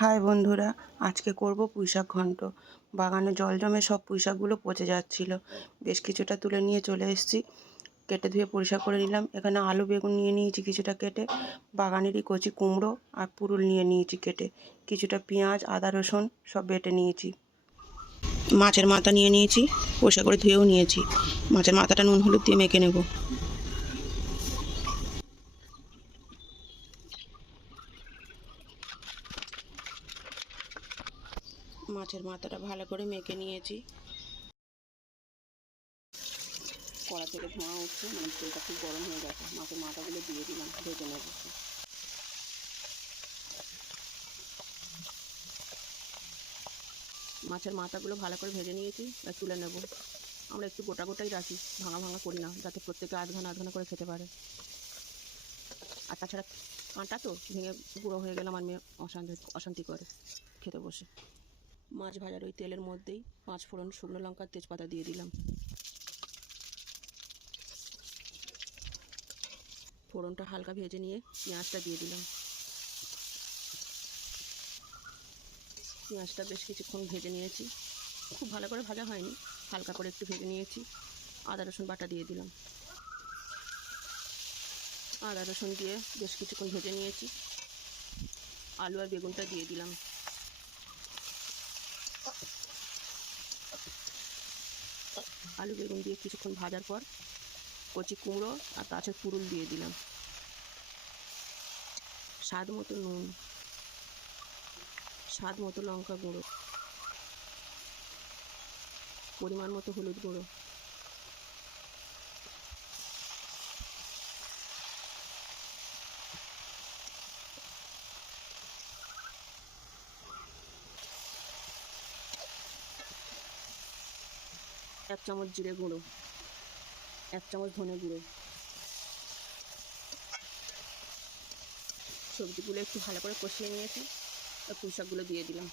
High বন্ধুরা, আজকে করব পুঁইশাক ঘন্ট। বাগানে জল জমে সব পুঁইশাকগুলো পচে যাচ্ছিল। বেশ কিছুটা তুলে নিয়ে চলে এসেছি, কেটে ধুয়ে পরিষ্কার করে নিলাম। এখানে আলু বেগুন নিয়ে নিয়েছি কিছুটা কেটে, বাগানেরই কচি কুমড়ো আর পুরুল নিয়ে নিয়েছি কেটে, কিছুটা পেঁয়াজ আদা রসুন সব বেটে নিয়েছি। মাছের মাথা নিয়ে নিয়েছি, পরিষ্কার করে ধুয়েও নিয়েছি। মাছের মাথাটা নুন হলুদ দিয়ে মেখে নেব। মাছের মাথাটা ভালো করে মেখে নিয়েছি। কড়া থেকে ধোঁয়া উঠছে, মানে তেলটা খুব গরম হয়ে গেছে। মাছের মাথাগুলো দিয়ে দিলাম, ভেজে নেব। মাছের মাথাগুলো ভালো করে ভেজে নিয়েছি, আর তুলে নেব। আমরা একটু গোটা গোটাই রাখি, ভাঙা ভাঙা করি না, যাতে প্রত্যেকে আধখানা আধখানা করে খেতে পারে। আর তাছাড়া কাঁটা তো ভেঙে গুঁড়ো হয়ে গেলে আমার মেয়ে অশান্তি করে খেতে বসে। মাছ ভাজার ওই তেলের মধ্যেই 5 ফোড়ন, শুকনো লঙ্কা, তেজপাতা দিয়ে দিলাম। ফোড়নটা হালকা ভেজে নিয়ে পেঁয়াজটা দিয়ে দিলাম। পেঁয়াজটা বেশ কিছুক্ষণ ভেজে নিয়েছি, খুব ভালো করে ভাজা হয়নি, হালকা করে একটু ভেজে নিয়েছি। আদা রসুন বাটা দিয়ে দিলাম। আদা রসুন দিয়ে বেশ কিছুক্ষণ ভেজে নিয়েছি। আলু আর বেগুনটা দিয়ে দিলাম। আলু বেগুন দিয়ে কিছুক্ষণ ভাজার পর কচি কুমড়ো আর গাছের পুরুল দিয়ে দিলাম। স্বাদ মতো নুন, স্বাদ মতো লঙ্কা গুঁড়ো, পরিমাণ মতো হলুদ গুঁড়ো, এক চামচ জিরে গুঁড়ো, 1 চামচ ধনে গুঁড়ো। সবজিগুলো একটু ভালো করে কষিয়ে নিয়েছি, আর পুঁইশাকগুলো দিয়ে দিলাম।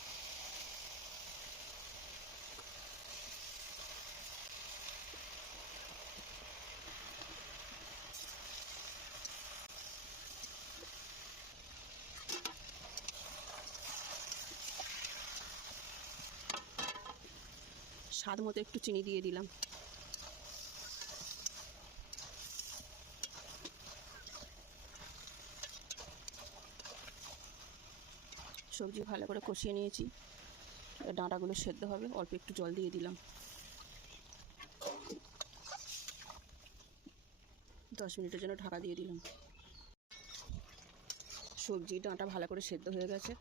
স্বাদ মতো একটু চিনি দিয়ে দিলাম। সবজি ভালো করে কষিয়ে নিয়েছি, ডাঁটাগুলো সেদ্ধ হবে, অল্প একটু জল দিয়ে দিলাম। 10 মিনিটের জন্য ঢাকা দিয়ে দিলাম। সবজি ডাঁটা ভালো করে সেদ্ধ হয়ে গেছে,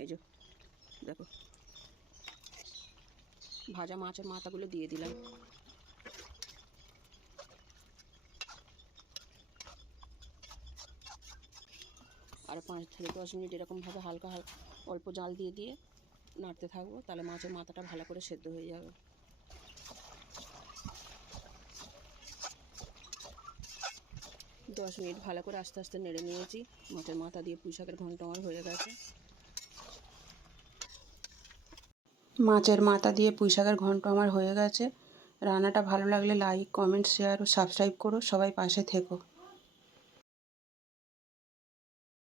এই যে দেখো। ভাজা মাছের মাথাগুলো দিয়ে দিলাম। আর 5 থেকে 10 মিনিট এরকমভাবে হালকা অল্প জাল দিয়ে দিয়ে নাড়তে থাকবো, তাহলে মাছের মাথাটা ভালো করে সেদ্ধ হয়ে যাবে। 10 মিনিট ভালো করে আস্তে আস্তে নেড়ে নিয়েছি। মাছের মাথা দিয়ে পুঁইশাকের ঘন্ট আমার হয়ে গেছে। মাছের মাথা দিয়ে পুঁইশাকের ঘন্ট আমার হয়ে গেছে। রান্নাটা ভালো লাগলে লাইক, কমেন্ট, শেয়ার ও সাবস্ক্রাইব করো। সবাই পাশে থেকো।